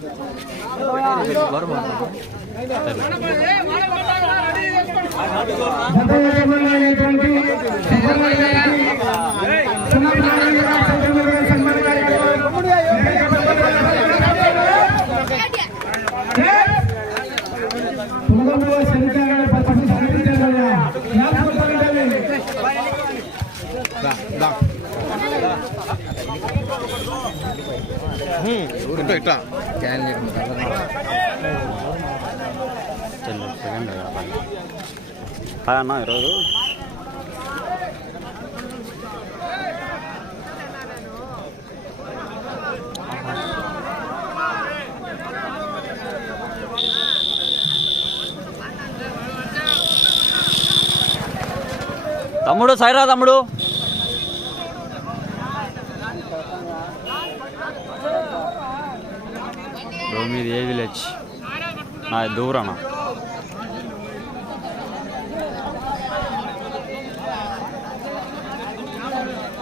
జత సెకండ్ అన్న ఈరోజు తమ్ముడు సైరా తమ్ముడు మీది ఏ విలేజ్ నా దూరణ.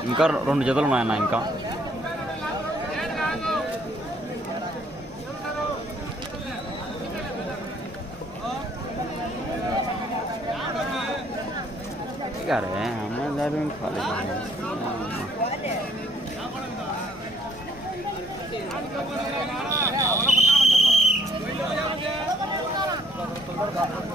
ఇంకా రెండు జతలు ఉన్నాయన్న ఇంకా. అరే అమ్మ గారు ఖాళీ that.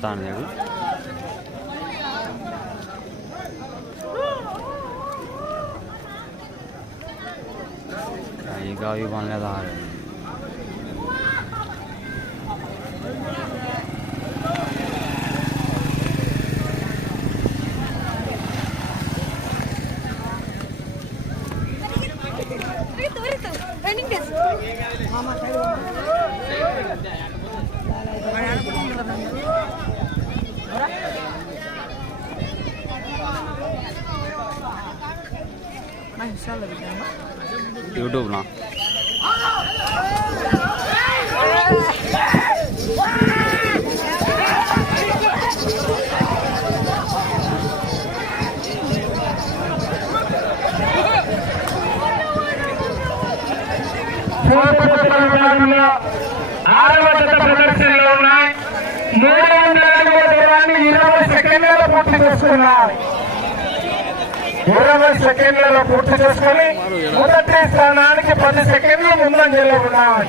स्थान है भी बनने जा रहे हैं। విభాగంలో ఆరవ జత ప్రదర్శనలో ఉన్నాయి మూడు వందల అడుగుల దూరాన్ని ఇరవై సెకండ్లలో పూర్తి చేసుకున్నారు. ఇరవై సెకండ్లలో పూర్తి చేసుకుని మొదటి స్థానానికి పది సెకండ్లు ముందంజలో ఉన్నాయి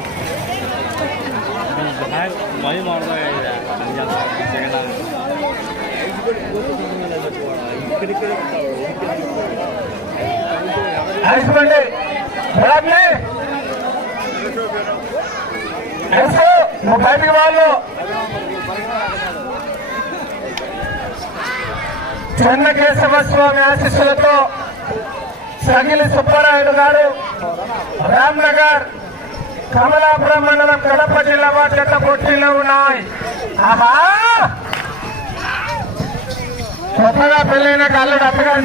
హస్బెండ్ బయటికి వాళ్ళు. చెన్నకేశవ స్వామి ఆశీస్సులతో సగిలి సుబ్బారాయుడు గారు రామ్నగర్ కమలాపురం మండలం కడప జిల్లా వాటి పోటీలో ఉన్నాయి. ఆహా! కొత్తగా పెళ్ళైన కాళ్ళు అత్తగారు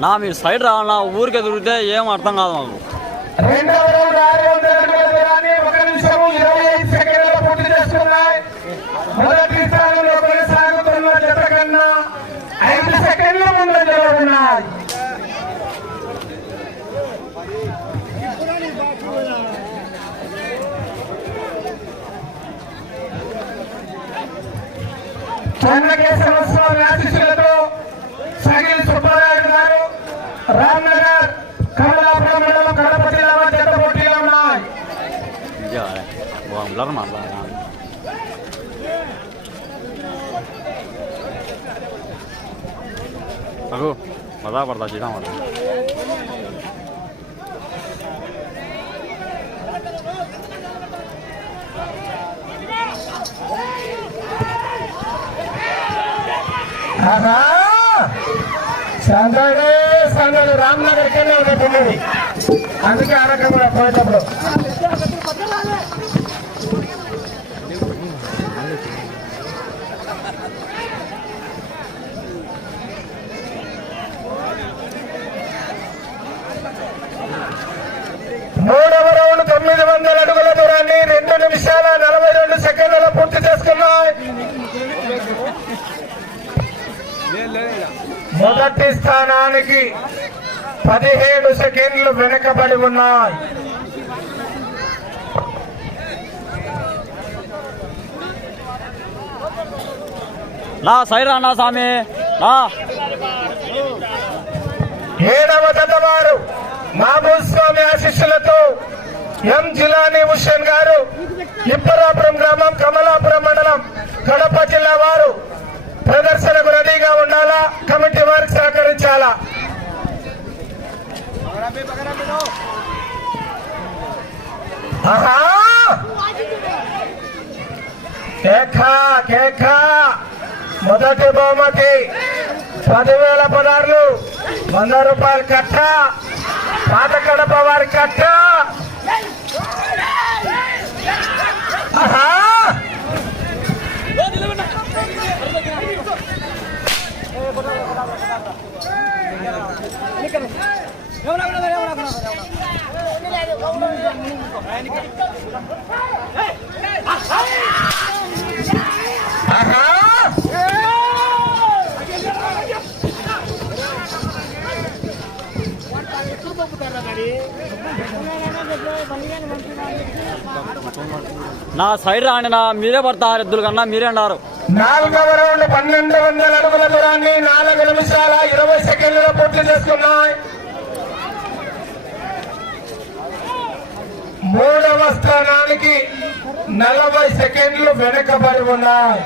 నా మీరు సైడ్ రావాలన్నా ఊరికి దొరికితే ఏం అర్థం కాదు మాకు. చెన్నకేశ్వర స్వామి ఆశీస్సులతో రామ్నగర్ కమలాపురం మండలం కడప జిల్లా వారి జత పోటీలో ఉన్నాయి బ్లర్ మాట్లాడాలి అగో మజా పడతా చేయడం రామ్నగర్ కింద ఉన్నట్టున్నది అందుకే ఆ రకంగా పోయేటప్పుడు మూడవ రౌండ్ తొమ్మిది వందల అడుగుల దూరాన్ని రెండు నిమిషాల నలభై రెండు సెకండ్లలో పూర్తి చేసుకున్నాయి మొదటి స్థానానికి పదిహేడు సెకండ్లు వెనకబడి ఉన్నాయి. నా అన్నా స్వామి ఏడవ జత వారు మహబూబ్ స్వామి ఆశిస్సులతో ఎం జిలానీ హుస్సేన్ గారు ఇప్పరాపురం గ్రామం కమలాపురం మండలం కడప జిల్లా వారు ప్రదర్శనకు రెడీగా ఉండాలా కమిటీ వారికి సహకరించాలా ఆహా కేఖా కేఖా మొదటి బహుమతి. పదివేల పదార్లు వంద రూపాయలు కట్ట. పాత కడప వారి కట్ట. ఆహా! ఆహా! నా సైడ్ రాండి నా మీరే పడతారు ఎద్దుల కన్నా మీరే అన్నారు నాలుగవ రౌండ్ పన్నెండు వందల అడుగుల దూరాన్ని నాలుగు నిమిషాల ఇరవై సెకండ్లలో పూర్తి చేస్తున్నాయి మూడవ స్థానానికి నలభై సెకండ్లు వెనుకబడి ఉన్నాయి.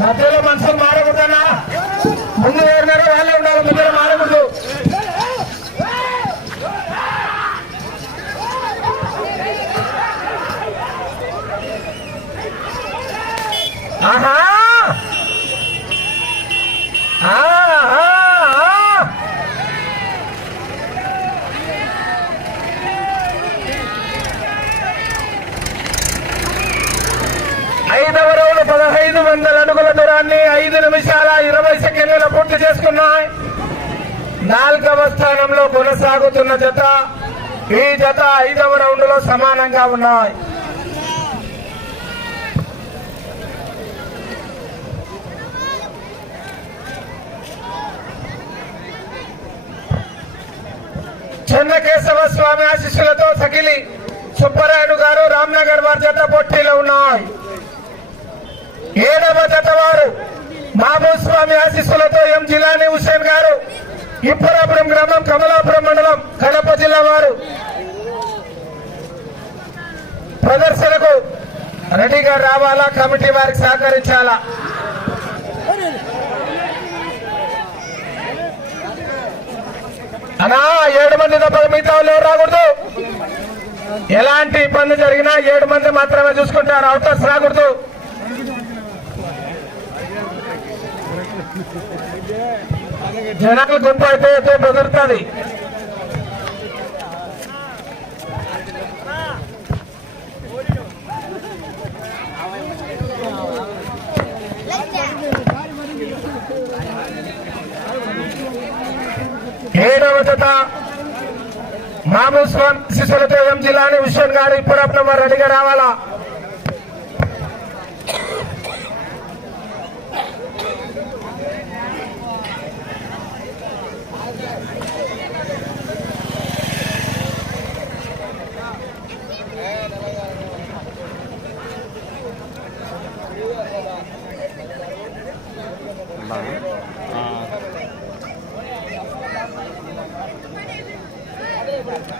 మధ్యలో మనుషులు మారకూడదన్నా. ముందు ఎవరినారో వాళ్ళే ఉండాలి ముందు మారకూడదు. ఆహా! ఐదవ రౌండ్ పదహైదు వందల అడుగుల దూరాన్ని ఐదు నిమిషాల ఇరవై సెకండ్లలో పూర్తి చేసుకున్నాయి. నాలుగవ స్థానంలో కొనసాగుతున్న జత ఈ జత ఐదవ రౌండ్లో సమానంగా ఉన్నాయి. చెన్నకేశవ స్వామి ఆశీస్సులతో సకిలి సుబ్బరాయుడు గారు రామ్నగర్ వారి జత పోటీలో ఉన్నాయి. ఏడవ జత వారు మహబూబ్ స్వామి ఆశీస్సులతో ఎం జిలానీ హుసేన్ గారు ఇప్పరాపురం గ్రామం కమలాపురం మండలం కడప జిల్లా వారు. ప్రదర్శనకు రెడీగా రావాలా కమిటీ వారికి సహకరించాలా? అనా ఏడు మంది తప్ప మిగతా వాళ్ళు ఎవరు రాకూడదు? ఎలాంటి ఇబ్బంది జరిగినా ఏడు మంది మాత్రమే చూసుకుంటారు అవుటర్స్ రాకూడదు. జనాలు గుంపు అయితే బెదురుతుంది. ఏడవ జత మామూలు స్వామి శిశులతో ఎం జిల్లాని విశ్వన్ గారు ఇప్పుడు నెంబర్ రెడీగా రావాలా?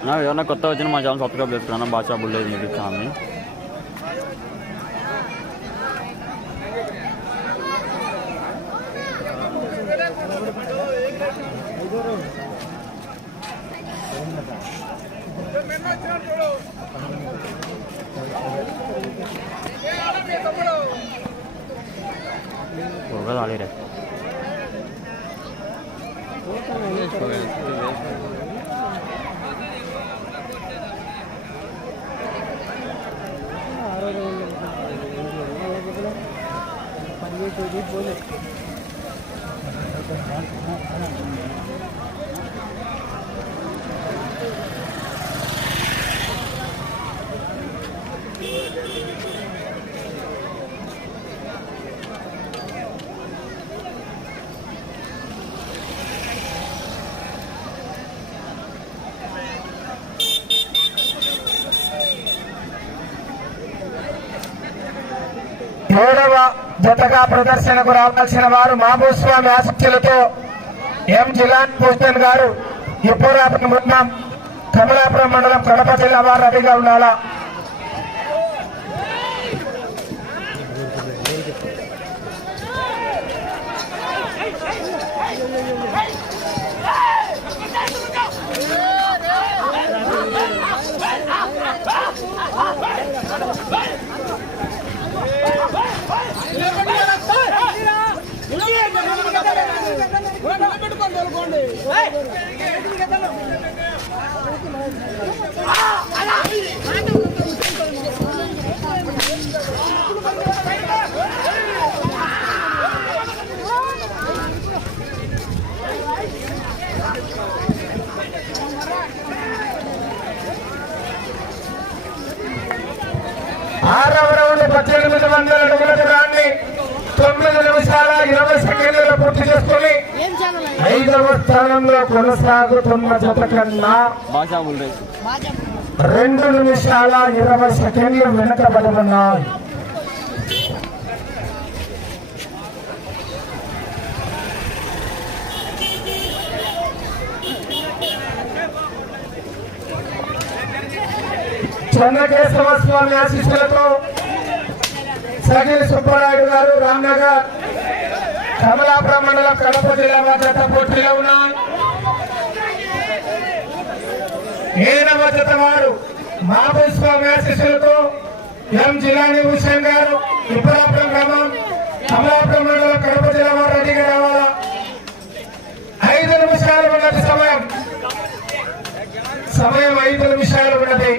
నా ఏమన్నా కొత్త వచ్చిన మా ఛానల్ సబ్స్క్రైబ్ చేసుకున్నాను బాషా బుల్లేదు యూట్యూబ్ ఛానల్ని పోగా తాళిరే ఏడవ జతగా ప్రదర్శనకు రావాల్సిన వారు మహబూస్వామి ఆసక్తులతో ఎం జిలాన్ భూషణ్ గారు ఇప్పురాపురం బృందం కమలాపురం మండలం కడప జిల్లా వారు రెడీగా ఉండాలా? ఆరవ రౌండ్ పద్దెనిమిది వందల అడుగుల దూరాన్ని తొమ్మిది నిమిషాల ఇరవై సెకండ్లలో పూర్తి చేసుకుని ఐదవ స్థానంలో కొనసాగుతున్న జత కన్నా రెండు నిమిషాల ఇరవై సెకండ్లు వెనకబడి ఉన్నాయి చెన్నకేశవ స్వామి ఆశీస్సులతో సగిలి సుబ్బరాయుడు గారు రామ్నగర్ కమలాపురం మండలం కడప జిల్లా భద్రత పోటీలో ఉన్నాయి ఏడవ జత వారు మహబూబ్ స్వామి ఎం జిలాని హుసేన్ గారు ఇబ్రాపురం గ్రామం కమలాపురం మండలం కడప జిల్లా వారు రెడీగా రావాలా ఐదు నిమిషాలు ఉన్నది సమయం సమయం ఐదు నిమిషాలు ఉన్నది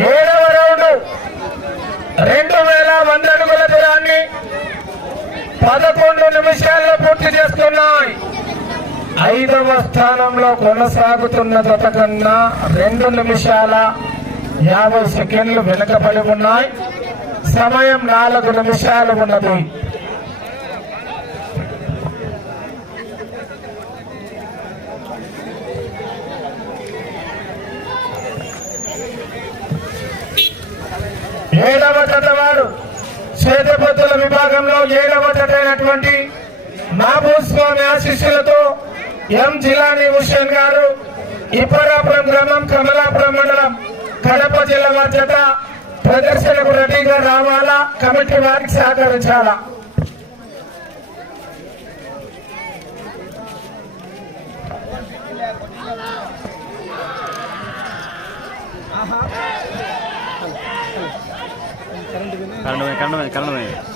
ఏడవ రౌండ్ రెండు వేల వంద అడుగుల దూరాన్ని పదకొండు చేస్తున్నాయి ఐదవ స్థానంలో కొనసాగుతున్న జత కన్నా రెండు నిమిషాల యాభై సెకండ్లు వెనుకబడి ఉన్నాయి. సమయం నాలుగు నిమిషాలు ఉన్నది. ఏడవ జత వారు చేతపత్తుల విభాగంలో ఏడవ జత అయినటువంటి మహబూబ్ స్వామి ఆశీస్సులతో ఎం జిలాని హుసేన్ గారు ఇప్పరాపురం గ్రామం కమలాపురం మండలం కడప జిల్లా వారి ప్రదర్శనకు రెడీగా రావాలా? కమిటీ వారికి సహకరించాలా? కరెంట్ కరెంట్ కరెంట్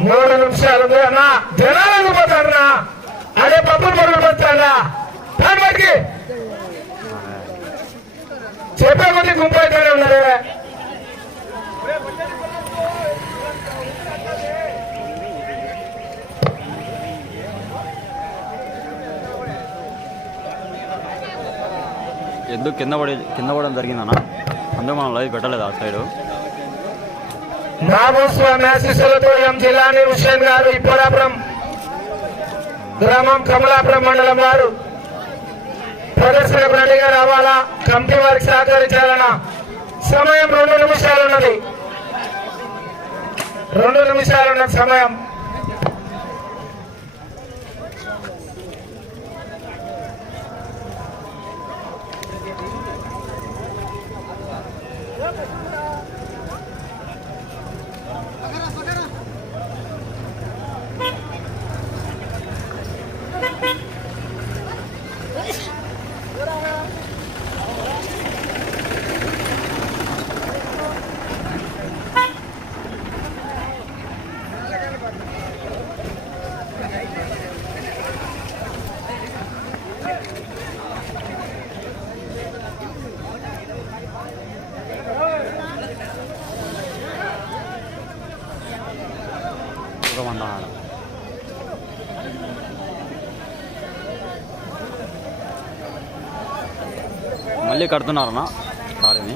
మూడు నిమిషాలు అన్నా జనాలు పోతారా? అదే పప్పులు పరుగులు పోతారా దాన్ని బట్టి చెప్పే కొద్ది గుంపు అయితేనే ఉన్నారు ఎద్దు కింద పడి కింద పడడం జరిగిందన్న అందుకు మనం లైవ్ పెట్టలేదు ఆ సైడు. నాగోస్వామి ఆశీస్సులతో ఎం జిల్లాని హుస్సేన్ గారు ఇప్పడాపురం గ్రామం కమలాపురం మండలం వారు. ప్రదర్శనకు రెడీగా రావాలా? కమిటీ వారికి సహకరించాలన్న సమయం రెండు నిమిషాలున్నది. రెండు నిమిషాలున్న సమయం. Yeah. మళ్ళీ కడుతున్నారన్నా కాడిని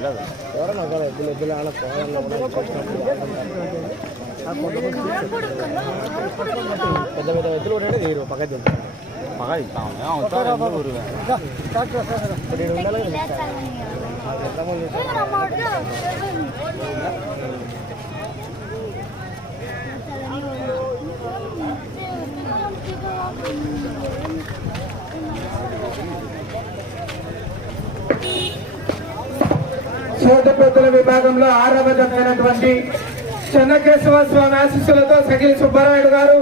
అరే దుబారా టేపు పైకి పక్క పెట్టిందే తిరిగెళ్ళి పెడతా పెద్ద పెద్ద ఎద్దులు కూడా తీరు పక్క పక్క ఇస్తాం అవుతా ఊరు సోదపోతుల విభాగంలో ఆరవ జతైనటువంటి చెన్నకేశవ స్వామి ఆశీస్సులతో సఖిల్ సుబ్బారాయుడు గారు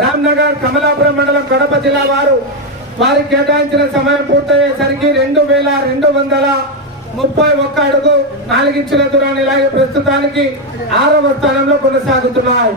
రామ్నగర్ కమలాపురం మండలం కడప జిల్లా వారు వారికి కేటాయించిన సమయం పూర్తయ్యేసరికి రెండు వేల రెండు వందల ముప్పై ఒక్క అడుగు నాలుగించుల దూరాన్ని ఇలాగే ప్రస్తుతానికి ఆరవ స్థానంలో కొనసాగుతున్నాయి.